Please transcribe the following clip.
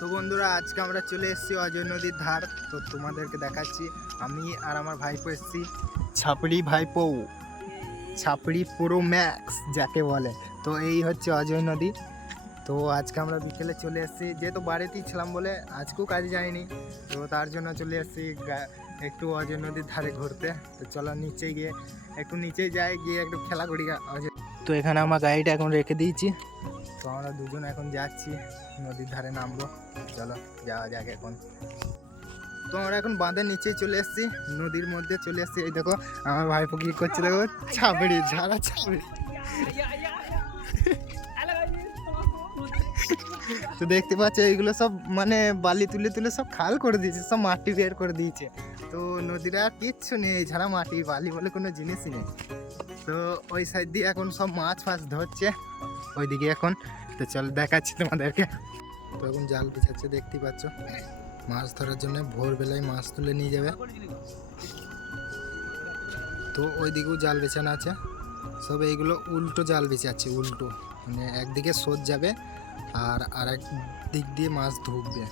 তো বন্ধুরা, আজকে আমরা চলে এসেছি অজয় নদীর ধার। তো তোমাদেরকে দেখাচ্ছি, আমি আর আমার ভাইপো এসেছি। ছাপড়ি ভাইপো, ছাপড়ি প্রো ম্যাক্স যাকে বলে। তো এই হচ্ছে অজয় নদী। তো আজকে আমরা বিকেলে চলে এসেছি, যেহেতু বাড়িতেই ছিলাম বলে আজকেও কাজে যাইনি। তো তার জন্য চলে এসেছি একটু অজয় নদীর ধারে ঘুরতে। তো চলো নিচে গিয়ে একটু নিচে যাই, গিয়ে একটু খেলা করি অজয়। তো এখানে আমার গাড়িটা এখন রেখে দিয়েছি। তো আমরা দুজন এখন যাচ্ছি, নদীর ধারে নামবো। চলো যাওয়া যাক এখন। তো আমরা এখন বাঁধের নিচেই চলে এসেছি, নদীর মধ্যে চলে এসেছি। এই দেখো আমার ভাইপো কি করছে, দেখো ছাপড়ি ঝাড়া ছাপড়ি। তো দেখতে পাচ্ছ এইগুলো সব মানে বালি তুলে তুলে সব খাল করে দিয়েছে, সব মাটি বের করে দিয়েছে। তো নদীটা কিচ্ছু নেই, ঝাড়া মাটি বালি বলে কোনো জিনিসই নেই। তো ওই সাইড দিয়ে এখন সব মাছ ফাছ ধরছে ওইদিকে এখন। তো চল দেখাচ্ছি তোমাদেরকে। তো এখন জাল বিছাচ্ছে, দেখতেই পাচ্ছ। মাছ ধরার জন্য ভোরবেলায় মাছ তুলে নিয়ে যাবে। তো ওই দিকেও জাল বেছানো আছে, সব এইগুলো উল্টো জাল বেছাচ্ছে, উল্টো মানে একদিকে সোজ যাবে আর আরেক দিক দিয়ে মাছ ঢুকবে।